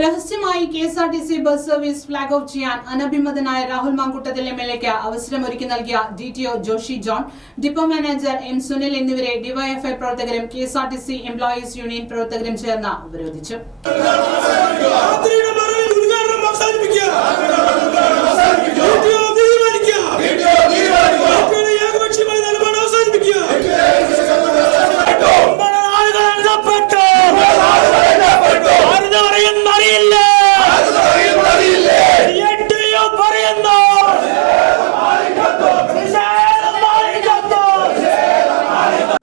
രഹസ്യമായി K S R T C bus service flag off ചെയ്യാൻ അനഭിമതനായ രാഹുൽ മാങ്കുട്ടത്തിൽ എം എൽ എക്ക് അവസരമൊരുക്കി നൽകിയ D T O Joshi John depot manager M Sunil എന്നിവരെ ഡിവൈഎഫ്ഐ പ്രവർത്തകരും K S R T C employees union പ്രവർത്തകരും ചേർന്ന് ഉപരോധിച്ചു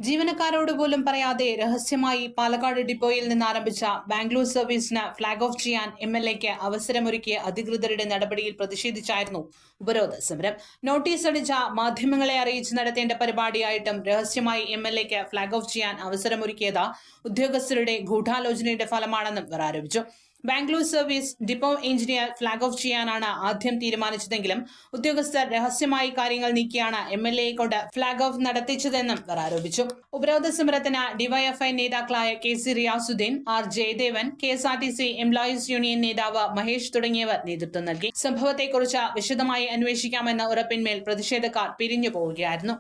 ജീവനക്കാരോട് പോലും പറയാതെ രഹസ്യമായി പാലക്കാട് ഡിപ്പോയിൽ നിന്ന് ആരംഭിച്ച ബാംഗ്ലൂർ സർവീസിന് ഫ്ളാഗ് ഓഫ് ചെയ്യാൻ എം എൽ എക്ക് അവസരമൊരുക്കിയ അധികൃതരുടെ നടപടിയിൽ പ്രതിഷേധിച്ചായിരുന്നു ഉപരോധ സമരം നോട്ടീസ് അടിച്ച മാധ്യമങ്ങളെ അറിയിച്ച് നടത്തേണ്ട പരിപാടിയായിട്ടും രഹസ്യമായി എം എൽ എക്ക് ഫ്ളാഗ് ഓഫ് ചെയ്യാൻ അവസരമൊരുക്കിയത് ഉദ്യോഗസ്ഥരുടെ ഗൂഢാലോചനയുടെ ഫലമാണെന്നും ഇവർ ആരോപിച്ചു. Bangalore service depot engineer flag off ചെയ്യാനാണ് ആദ്യം തീരുമാനിച്ചതെങ്കിലും ഉദ്യോഗസ്ഥർ രഹസ്യമായി കാര്യങ്ങൾ നീക്കിയാണ് എം എൽ എയെ കൊണ്ട് ഫ്ളാഗ് ഓഫ് നടത്തിച്ചതെന്നും ഇവർ ആരോപിച്ചു. ഉപരോധ സമരത്തിന് ഡിവൈഎഫ്ഐ നേതാക്കളായ K C Riyasudheen R Jayadevan K S R T C employees union നേതാവ് മഹേഷ് തുടങ്ങിയവർ നേതൃത്വം നൽകി. സംഭവത്തെക്കുറിച്ച് വിശദമായി അന്വേഷിക്കാമെന്ന ഉറപ്പിന്മേൽ പ്രതിഷേധക്കാർ പിരിഞ്ഞു പോവുകയായിരുന്നു.